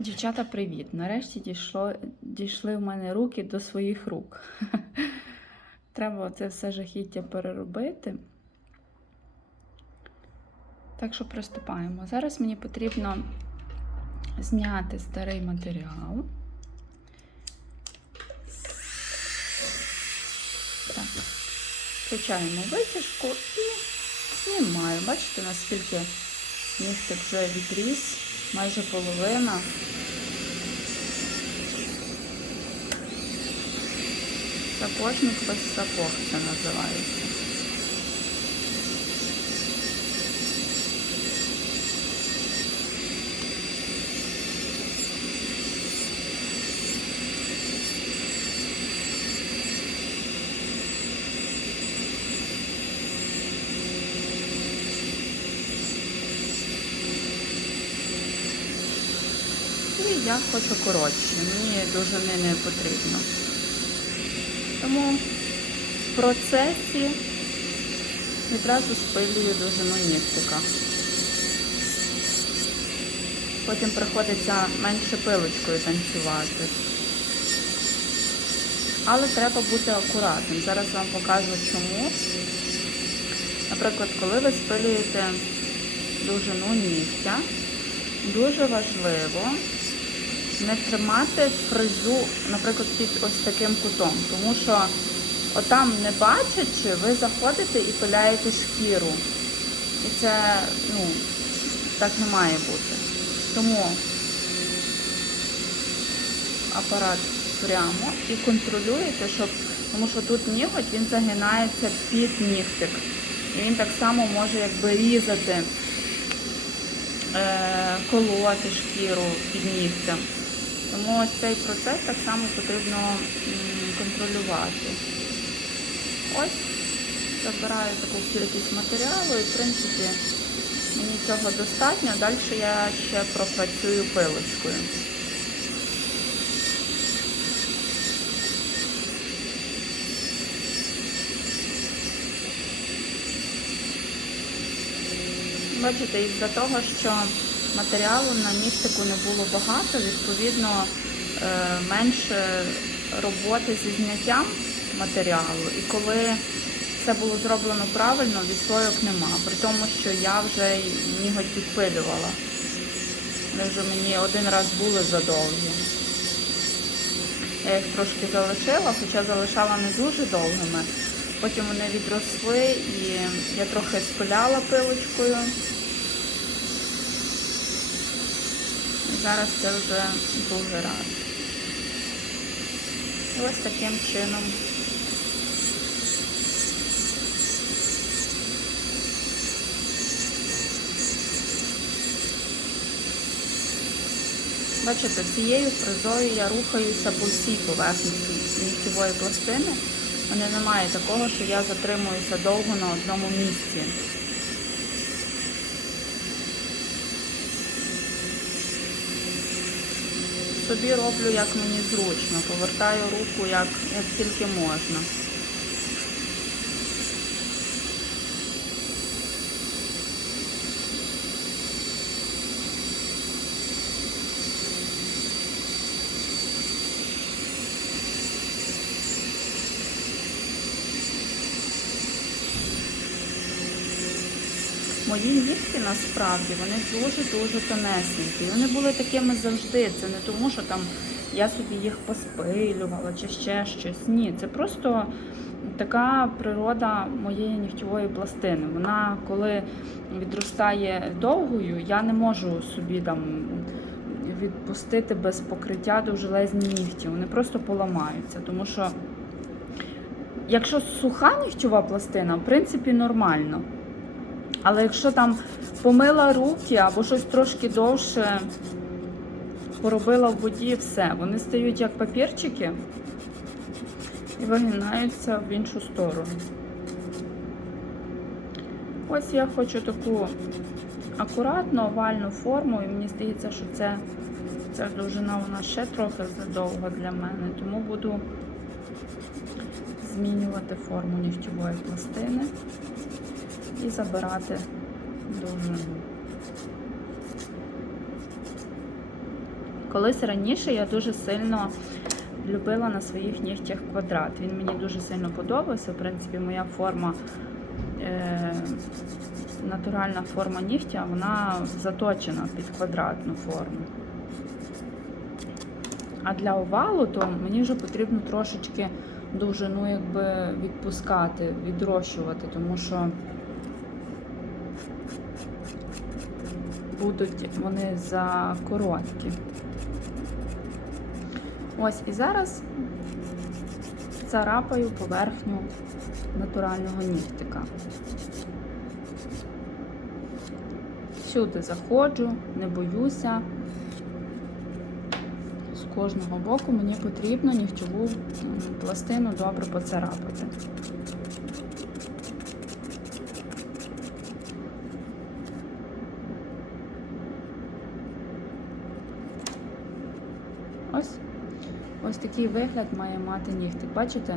Дівчата, привіт! Нарешті дійшло, дійшли в мене руки до своїх рук. Треба це все жахіття переробити. Так що приступаємо. Зараз мені потрібно зняти старий матеріал. Так, включаємо витяжку і знімаю. Бачите, наскільки нігтик вже відріс, майже половина. Сапожник без сапог це називається. І я хочу коротші, мені довжини не потрібно. Тому в процесі відразу спилюю довжину нігтика. Потім приходиться менше пилочкою танцювати. Але треба бути акуратним. Зараз вам покажу чому. Наприклад, коли ви спилюєте довжину нігтя, дуже важливо не тримати фрезу, наприклад, під ось таким кутом, тому що отам не бачачи, ви заходите і пиляєте шкіру. І це, ну, так не має бути. Тому апарат прямо і контролюєте, щоб, тому що тут ніготь він загинається під нігтик. І він так само може якби різати, е, колоти шкіру під нігтем. Тому ось цей процес так само потрібно контролювати. Ось, забираю таку кількість матеріалу і, в принципі, мені цього достатньо. Далі я ще пропрацюю пилочкою. Бачите, із-за того, що матеріалу на нігтику не було багато, відповідно е, менше роботи зі зняттям матеріалу. І коли це було зроблено правильно, відслойок нема. При тому, що я вже ніготь підпилювала. Вони вже мені один раз були задовгі. Я їх трошки залишила, хоча залишала не дуже довгими. Потім вони відросли і я трохи спиляла пилочкою. Зараз це вже другий раз. І ось таким чином. Бачите, цією фрезою я рухаюся по всій поверхні нігтєвої пластини. Мене немає такого, що я затримуюся довго на одному місці. Собі роблю, як мені зручно, повертаю руку як, як тільки можна. Мої нігті насправді вони дуже-дуже тонесенькі. Вони були такими завжди. Це не тому, що там я собі їх поспилювала чи ще щось. Ні, це просто така природа моєї нігтєвої пластини. Вона, коли відростає довгою, я не можу собі там відпустити без покриття довжелезні нігті. Вони просто поламаються. Тому що, якщо суха нігтєва пластина, в принципі, нормально. Але якщо там помила руки або щось трошки довше поробила в воді, все, вони стають як папірчики і вигинаються в іншу сторону. Ось я хочу таку акуратну овальну форму, і мені здається, що це, ця довжина вона ще трохи задовга для мене, тому буду змінювати форму нігтєвої пластини і забирати довжину. Колись раніше я дуже сильно любила на своїх нігтях квадрат. Він мені дуже сильно подобався. В принципі, моя форма, е, натуральна форма нігтя, вона заточена під квадратну форму. А для овалу, то мені вже потрібно трошечки довжину якби відпускати, відрощувати, тому що будуть вони за короткі. Ось і зараз царапаю поверхню натурального нігтика. Всюди заходжу, не боюся. З кожного боку мені потрібно нігтьову пластину добре поцарапати. Ось. Ось такий вигляд має мати нігтик. Бачите?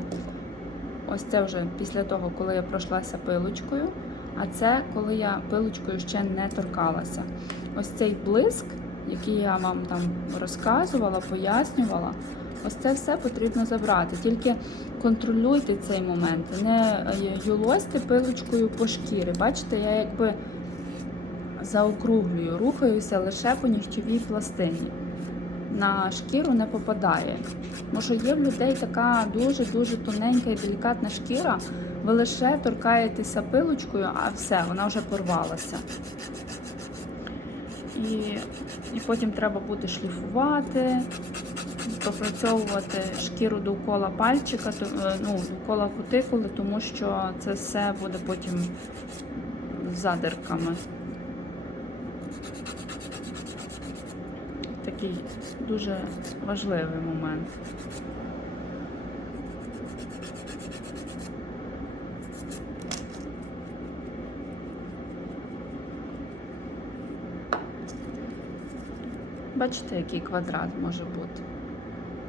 Ось це вже після того, коли я пройшлася пилочкою, а це коли я пилочкою ще не торкалася. Ось цей блиск, який я вам там розказувала, пояснювала, ось це все потрібно забрати. Тільки контролюйте цей момент, не юлосьте пилочкою по шкірі. Бачите, я якби заокруглюю, рухаюся лише по нігтьовій пластині на шкіру не попадає. Тому що є в людей така дуже-дуже тоненька і делікатна шкіра. Ви лише торкаєтеся пилочкою, а все, вона вже порвалася. І, і потім треба буде шліфувати, пропрацьовувати шкіру довкола пальчика, е, ну, довкола кутикули, тому що це все буде потім задирками. Такий дуже важливий момент. Бачите, який квадрат може бути.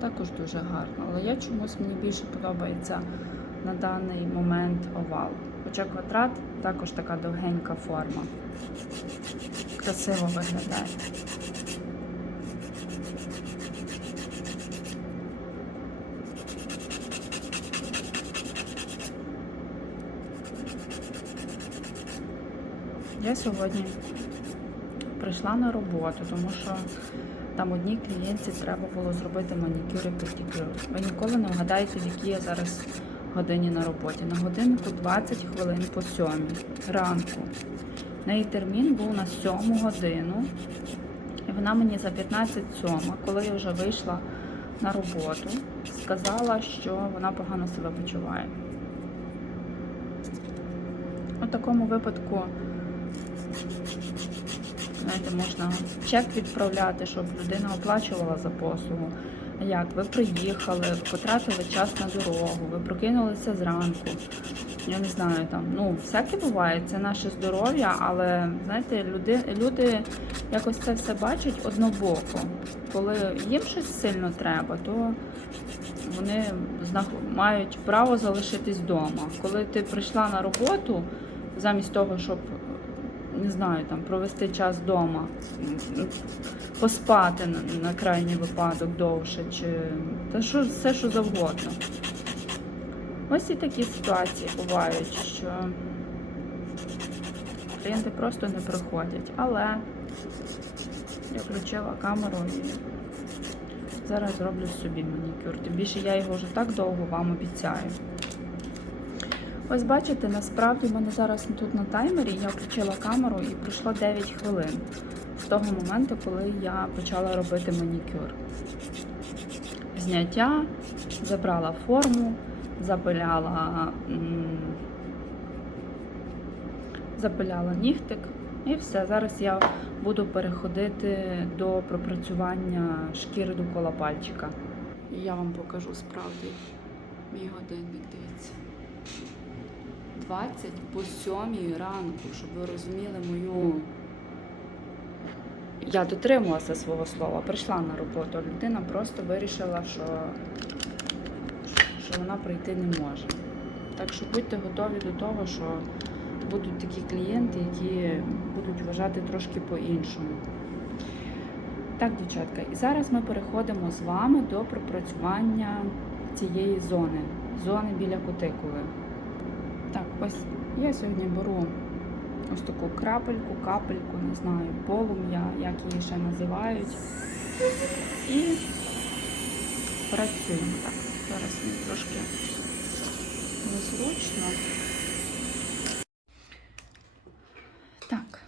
Також дуже гарно. Але я чомусь мені більше подобається на даний момент овал. Хоча квадрат також така довгенька форма. Красиво виглядає. Я сьогодні прийшла на роботу, тому що там одній клієнтці треба було зробити манікюр і педикюр. Ви ніколи не вгадаєте, в якій я зараз годині на роботі. На годиннику 20 хвилин по сьомій ранку. В неї термін був на сьому годину, і вона мені за 15 сьома, коли я вже вийшла на роботу, сказала, що вона погано себе почуває. У такому випадку знаєте, можна чек відправляти, щоб людина оплачувала за послугу. Як ви приїхали, ви потратили час на дорогу, ви прокинулися зранку. Я не знаю, там ну всяке буває, це наше здоров'я, але знаєте, люди, люди якось це все бачать однобоко. Коли їм щось сильно треба, то вони мають право залишитись вдома. Коли ти прийшла на роботу, замість того, щоб не знаю, там провести час вдома, поспати на, на крайній випадок довше, чи та що все, що завгодно. Ось і такі ситуації бувають, що клієнти просто не приходять. Але я включила камеру і зараз зроблю собі манікюр. Тим більше я його вже так довго вам обіцяю. Ось бачите, насправді в мене зараз тут на таймері я включила камеру і пройшло 9 хвилин з того моменту, коли я почала робити манікюр. Зняття, забрала форму, запиляла, запиляла нігтик і все. Зараз я буду переходити до пропрацювання шкіри довкола пальчика. І я вам покажу справді мій годинник. 20 по 7 ранку, щоб ви розуміли мою. Я дотримувалася свого слова, прийшла на роботу. а Людина просто вирішила, що, що вона прийти не може. Так що будьте готові до того, що будуть такі клієнти, які будуть вважати трошки по-іншому. Так, дівчатка, і зараз ми переходимо з вами до пропрацювання цієї зони, зони біля кутикули. Так, ось я сьогодні беру ось таку крапельку, капельку, не знаю, полум'я, як її ще називають. І працюємо так. Зараз мені трошки незручно. Так.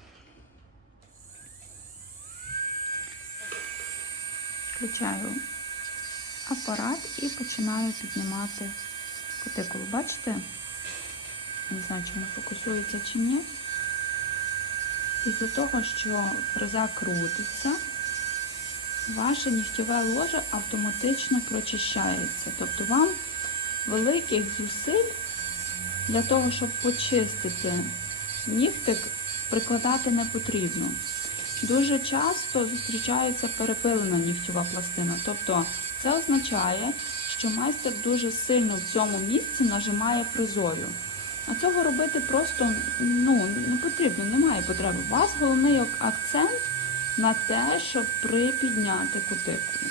Включаю апарат і починаю піднімати кутикулу. Бачите? Не знаю, чи воно фокусується чи ні. Із-за того, що фреза крутиться, ваше нігтєве ложе автоматично прочищається. Тобто вам великих зусиль для того, щоб почистити нігтик, прикладати не потрібно. Дуже часто зустрічається перепилена нігтєва пластина. Тобто це означає, що майстер дуже сильно в цьому місці нажимає фрезою. А цього робити просто ну, не потрібно, немає потреби. У вас головний акцент на те, щоб припідняти кутикулу.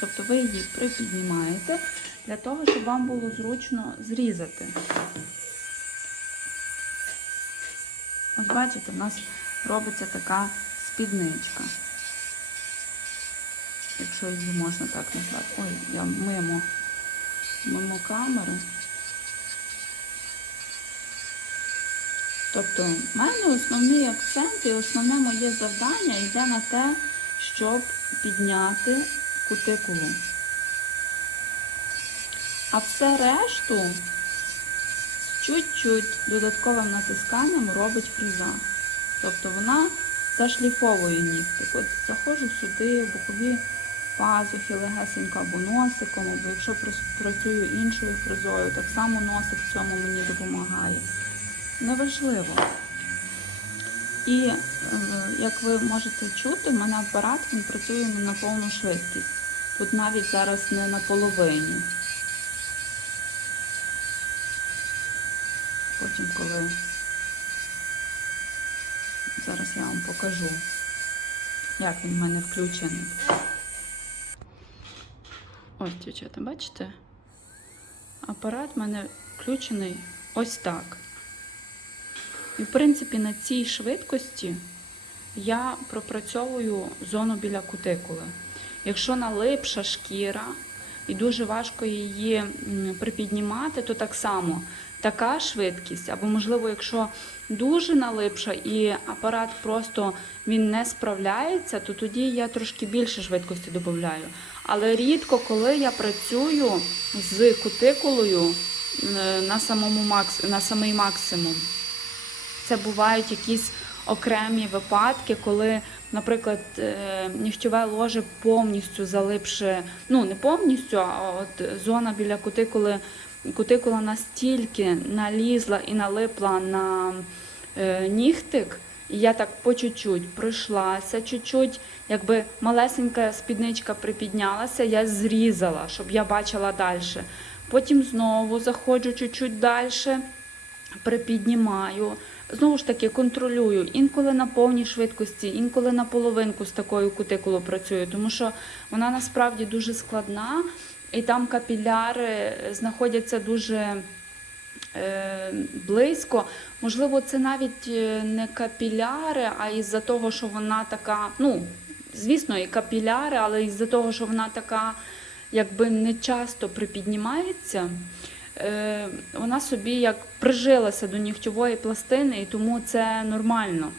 Тобто ви її припіднімаєте для того, щоб вам було зручно зрізати. Ось бачите, в нас робиться така спідничка. Якщо її можна так назвати. Ой, я мимо, мимо камери. Тобто, в мене основний акцент і основне моє завдання йде на те, щоб підняти кутикулу. А все решту чуть-чуть додатковим натисканням робить фреза. Тобто вона зашліфовує нігтик. От заходжу сюди, бокові пазухи легесенько або носиком, або якщо працюю іншою фрезою, так само носик в цьому мені допомагає. Неважливо. І, е, як ви можете чути, в мене апарат він працює не на повну швидкість. Тут навіть зараз не на половині. Потім, коли зараз я вам покажу, як він в мене включений. Ось, дівчата, бачите? Апарат в мене включений ось так. І, в принципі, на цій швидкості я пропрацьовую зону біля кутикули. Якщо налипша шкіра і дуже важко її припіднімати, то так само така швидкість, або, можливо, якщо дуже налипша і апарат просто він не справляється, то тоді я трошки більше швидкості додаю. Але рідко, коли я працюю з кутикулою на самому макс... на самий максимум. Це бувають якісь окремі випадки, коли, наприклад, нігтьове ложе повністю залипше, ну не повністю, а от зона біля кутикули, кутикула настільки налізла і налипла на нігтик. І я так по чуть-чуть пройшлася, чуть-чуть, якби малесенька спідничка припіднялася, я зрізала, щоб я бачила далі. Потім знову заходжу чуть-чуть далі, припіднімаю. Знову ж таки, контролюю інколи на повній швидкості, інколи на половинку з такою кутикулою працюю, тому що вона насправді дуже складна, і там капіляри знаходяться дуже е, близько. Можливо, це навіть не капіляри, а із-за того, що вона така, ну, звісно, і капіляри, але із-за того, що вона така, якби не часто припіднімається вона собі як прижилася до нігтєвої пластини, і тому це нормально.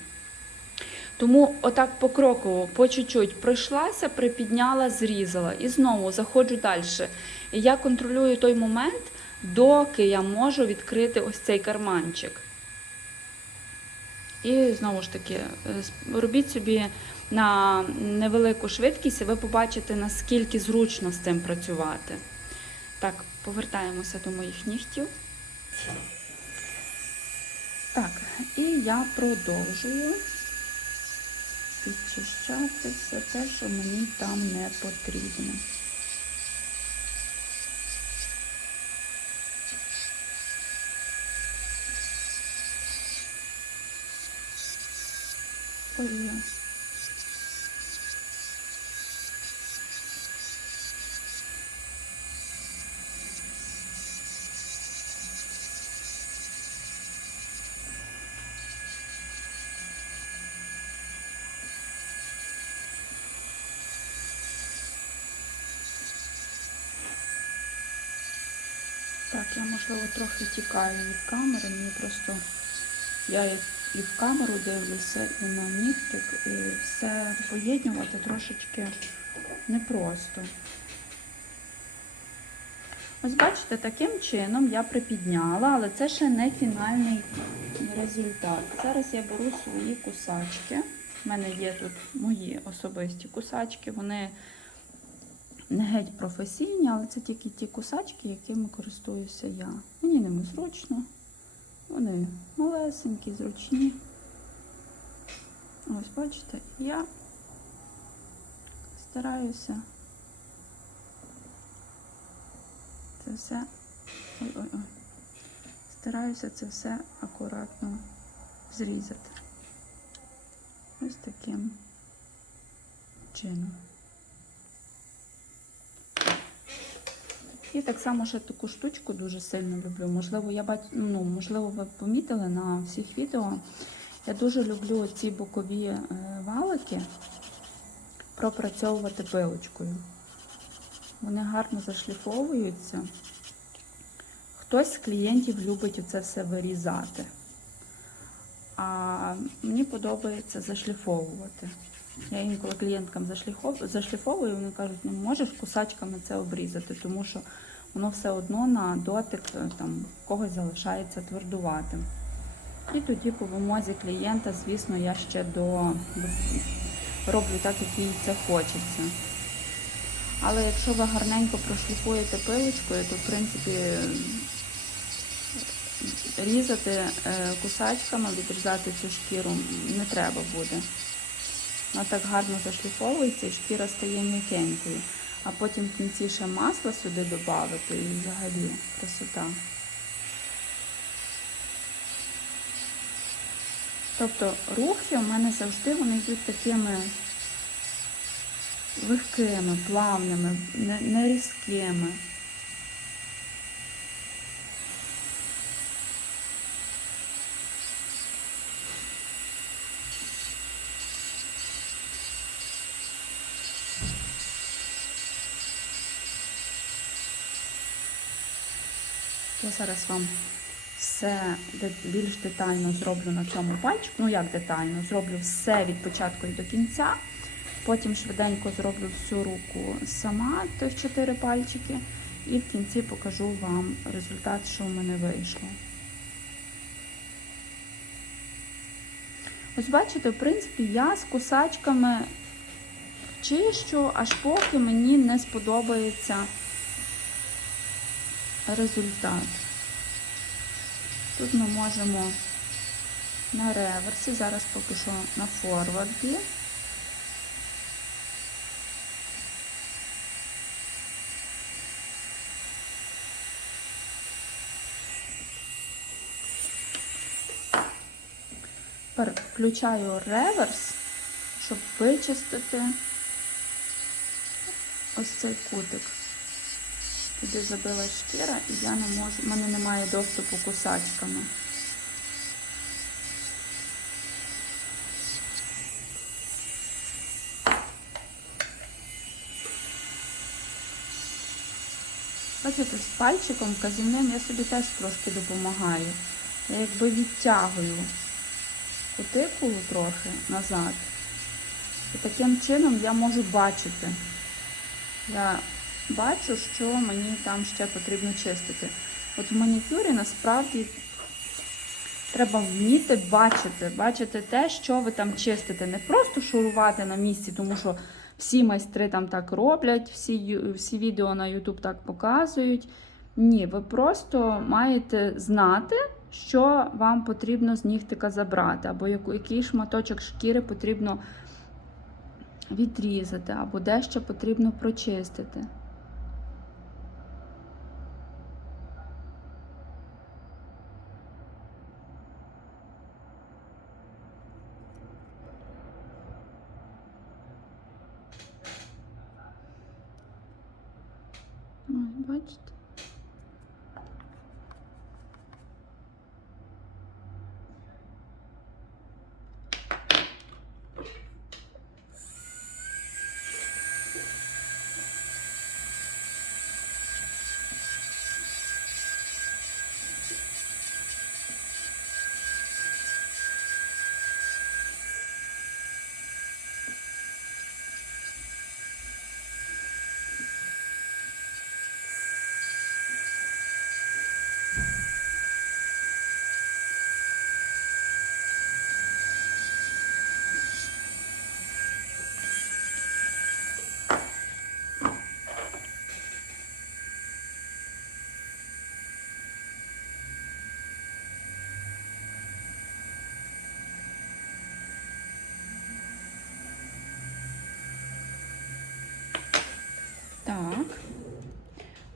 Тому отак покроково, по чуть-чуть пройшлася, припідняла, зрізала і знову заходжу далі. І я контролюю той момент, доки я можу відкрити ось цей карманчик. І знову ж таки, робіть собі на невелику швидкість, і ви побачите, наскільки зручно з цим працювати. Так, повертаємося до моїх нігтів. Так, і я продовжую підчищати все те, що мені там не потрібно. Ой, Так, трохи тікаю від камери, мені просто я і- в камеру дивлюся, і на нігтик, і все поєднувати трошечки непросто. Ось бачите, таким чином я припідняла, але це ще не фінальний результат. Зараз я беру свої кусачки. У мене є тут мої особисті кусачки. Вони не геть професійні, але це тільки ті кусачки, якими користуюся я. Мені ними зручно. Вони малесенькі, зручні. Ось бачите, я стараюся це все. Ой-ой-ой. Стараюся це все акуратно зрізати. Ось таким чином. І так само ще таку штучку дуже сильно люблю. Можливо, я бач... ну, можливо, ви помітили на всіх відео. Я дуже люблю ці бокові е, валики пропрацьовувати пилочкою. Вони гарно зашліфовуються. Хтось з клієнтів любить оце все вирізати. А мені подобається зашліфовувати. Я інколи клієнткам зашліфовую, вони кажуть, ну можеш кусачками це обрізати, тому що воно все одно на дотик е, там, когось залишається твердуватим. І тоді по вимозі клієнта, звісно, я ще до... роблю так, як їй це хочеться. Але якщо ви гарненько прошліфуєте пилочкою, то в принципі різати е, кусачками, відрізати цю шкіру не треба буде. Вона так гарно зашліфовується і шкіра стає м'якенькою. А потім в кінці ще масло сюди додати і взагалі красота. Тобто рухи у мене завжди вони йдуть такими легкими, плавними, не, зараз вам все більш детально зроблю на цьому пальчику. Ну як детально, зроблю все від початку і до кінця. Потім швиденько зроблю всю руку сама, тих чотири пальчики, і в кінці покажу вам результат, що в мене вийшло. Ось бачите, в принципі, я з кусачками чищу, аж поки мені не сподобається результат. Тут ми можемо на реверсі, зараз поки що на форварді. Тепер включаю реверс, щоб вичистити ось цей кутик. Туди забила шкіра і я не можу, в мене немає доступу кусачками. Бачите, з пальчиком казівним я собі теж трошки допомагаю. Я якби відтягую кутикулу трохи назад. І таким чином я можу бачити. Я бачу, що мені там ще потрібно чистити. От в манікюрі насправді треба вміти бачити, бачити те, що ви там чистите. Не просто шурувати на місці, тому що всі майстри там так роблять, всі, всі відео на YouTube так показують. Ні, ви просто маєте знати, що вам потрібно з нігтика забрати, або який шматочок шкіри потрібно відрізати, або дещо потрібно прочистити. Ось,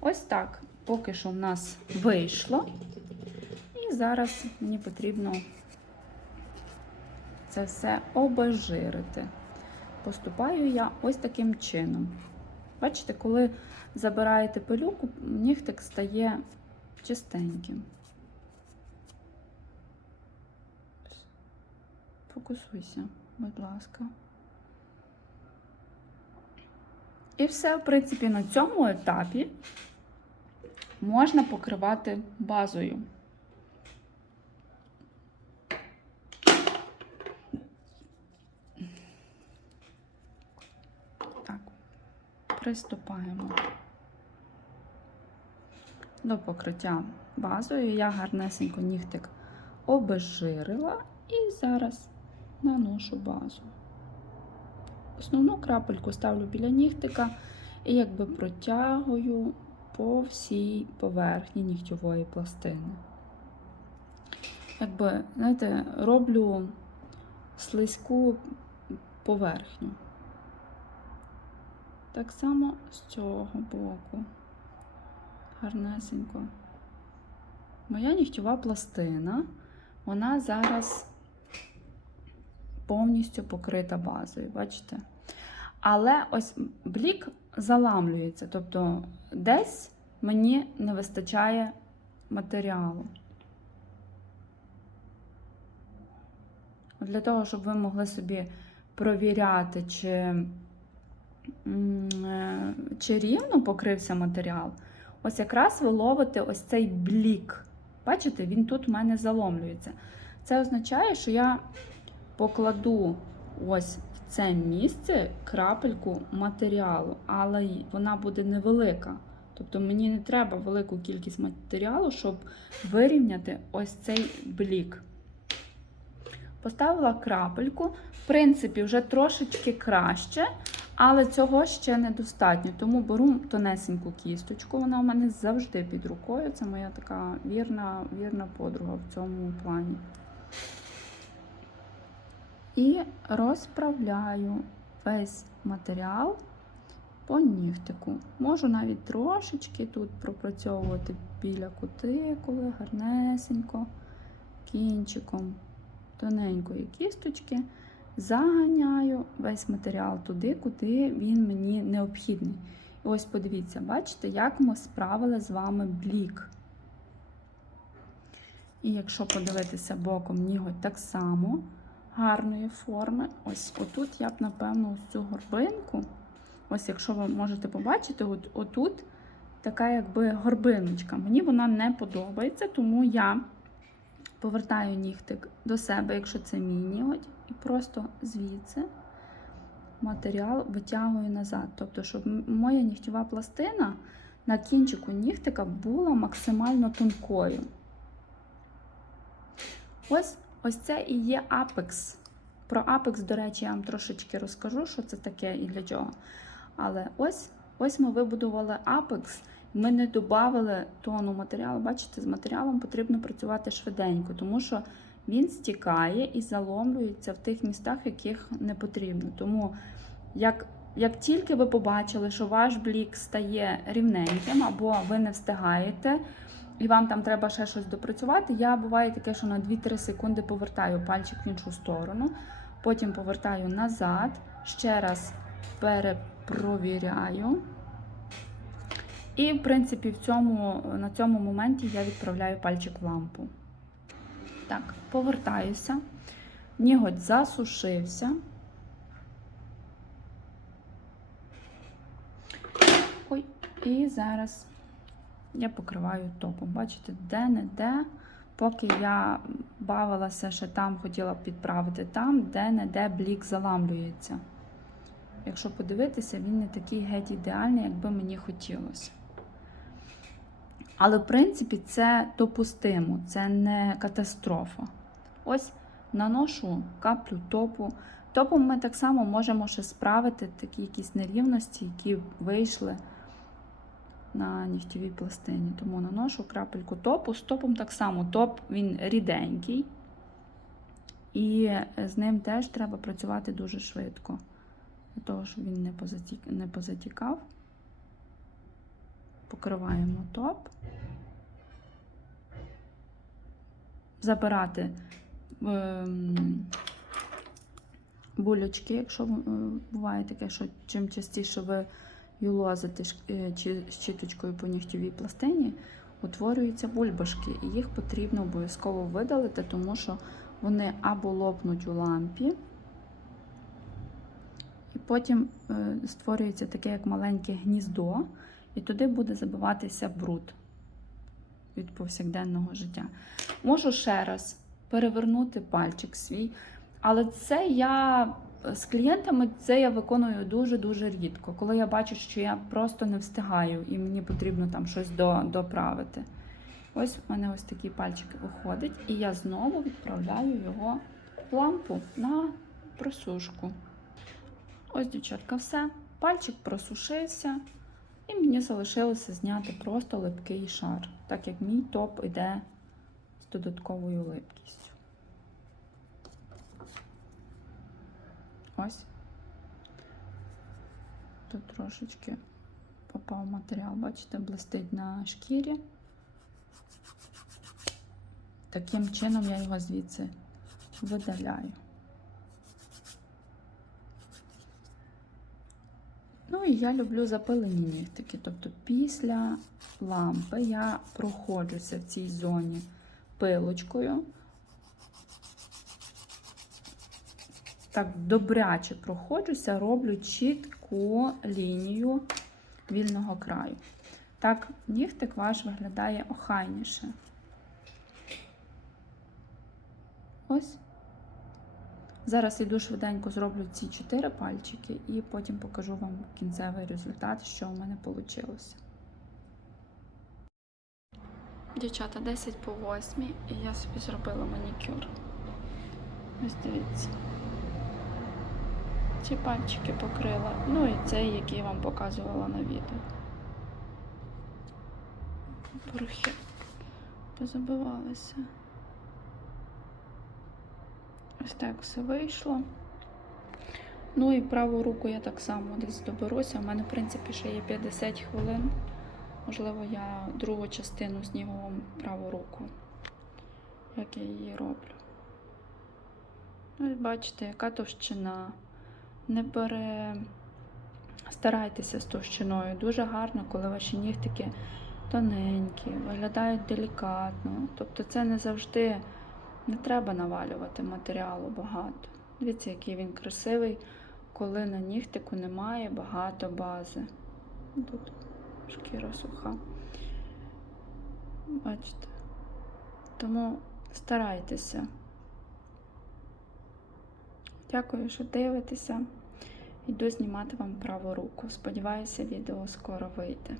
Ось так. Поки що в нас вийшло. І зараз мені потрібно це все обезжирити. Поступаю я ось таким чином. Бачите, коли забираєте пилюку, нігтик стає чистеньким. Фокусуйся, будь ласка. І все, в принципі, на цьому етапі можна покривати базою. Так, приступаємо до покриття базою. Я гарнесенько нігтик обезжирила і зараз наношу базу. Основну крапельку ставлю біля нігтика і якби протягую по всій поверхні нігтьової пластини. Якби, знаєте, роблю слизьку поверхню. Так само з цього боку. Гарнесенько. Моя нігтьова пластина, вона зараз повністю покрита базою, бачите? Але ось блік заламлюється, тобто десь мені не вистачає матеріалу. Для того, щоб ви могли собі провіряти, чи, е, чи рівно покрився матеріал, ось якраз ви ловите ось цей блік. Бачите, він тут в мене заломлюється. Це означає, що я покладу ось це місце крапельку матеріалу, але вона буде невелика. Тобто мені не треба велику кількість матеріалу, щоб вирівняти ось цей блік. Поставила крапельку, в принципі, вже трошечки краще, але цього ще недостатньо. Тому беру тонесеньку кісточку, вона у мене завжди під рукою. Це моя така вірна, вірна подруга в цьому плані. І розправляю весь матеріал по нігтику. Можу навіть трошечки тут пропрацьовувати біля кутикули, гарнесенько, кінчиком тоненької кісточки. Заганяю весь матеріал туди, куди він мені необхідний. І ось подивіться, бачите, як ми справили з вами блік. І якщо подивитися боком ніготь так само гарної форми. Ось отут я б, напевно, ось цю горбинку. Ось, якщо ви можете побачити, от, отут така якби горбиночка. Мені вона не подобається, тому я повертаю нігтик до себе, якщо це мій ніготь, і просто звідси матеріал витягую назад. Тобто, щоб моя нігтєва пластина на кінчику нігтика була максимально тонкою. Ось ось це і є апекс. Про апекс, до речі, я вам трошечки розкажу, що це таке і для чого. Але ось ось ми вибудували апекс. Ми не додали тону матеріалу. Бачите, з матеріалом потрібно працювати швиденько, тому що він стікає і заломлюється в тих містах, яких не потрібно. Тому, як як тільки ви побачили, що ваш блік стає рівненьким, або ви не встигаєте, і вам там треба ще щось допрацювати, я буває таке, що на 2-3 секунди повертаю пальчик в іншу сторону, потім повертаю назад, ще раз перепровіряю. І, в принципі, в цьому, на цьому моменті я відправляю пальчик в лампу. Так, повертаюся. Ніготь засушився. Ой, і зараз я покриваю топом. Бачите, де-не-де, поки я бавилася, ще там хотіла підправити там, де-не-де блік заламлюється. Якщо подивитися, він не такий геть ідеальний, як би мені хотілося. Але, в принципі, це допустимо, це не катастрофа. Ось наношу каплю топу. Топом ми так само можемо ще справити такі якісь нерівності, які вийшли на нігтєвій пластині. Тому наношу крапельку топу. З топом так само топ він ріденький, і з ним теж треба працювати дуже швидко, для того, щоб він не позатікав. покриваємо топ. Забирати ем, булючки, якщо е, буває таке, що чим частіше ви юлозите ш- е, щіточкою по нігтєвій пластині, утворюються бульбашки, і їх потрібно обов'язково видалити, тому що вони або лопнуть у лампі, і потім е, створюється таке як маленьке гніздо, і туди буде забиватися бруд від повсякденного життя. Можу ще раз перевернути пальчик свій, але це я з клієнтами це я виконую дуже-дуже рідко, коли я бачу, що я просто не встигаю і мені потрібно там щось до, доправити. Ось у мене ось такий пальчик виходить, і я знову відправляю його в лампу на просушку. Ось, дівчатка, все. Пальчик просушився, і мені залишилося зняти просто липкий шар, так як мій топ іде з додатковою липкістю. Ось. Тут трошечки попав матеріал, бачите, блистить на шкірі. Таким чином я його звідси видаляю. Ну і я люблю запилені нігтики. Тобто після лампи я проходжуся в цій зоні пилочкою. Так, добряче проходжуся, роблю чітку лінію вільного краю. Так, нігтик ваш виглядає охайніше. Ось. Зараз іду швиденько зроблю ці чотири пальчики і потім покажу вам кінцевий результат, що у мене вийшло. Дівчата, 10 по 8 і я собі зробила манікюр. Ось дивіться. Ці пальчики покрила. Ну і цей, який я вам показувала на відео. Порухи позабивалися. Ось так все вийшло. Ну і праву руку я так само десь доберуся. У мене, в принципі, ще є 50 хвилин. Можливо, я другу частину зніму вам праву руку, як я її роблю. Ну, бачите, яка товщина. Не пере... старайтеся з товщиною. Дуже гарно, коли ваші нігтики тоненькі, виглядають делікатно. Тобто це не завжди не треба навалювати матеріалу багато. Дивіться, який він красивий, коли на нігтику немає багато бази. Тут шкіра суха. Бачите? Тому старайтеся. Дякую, що дивитеся. Йду знімати вам праву руку. Сподіваюся, відео скоро вийде.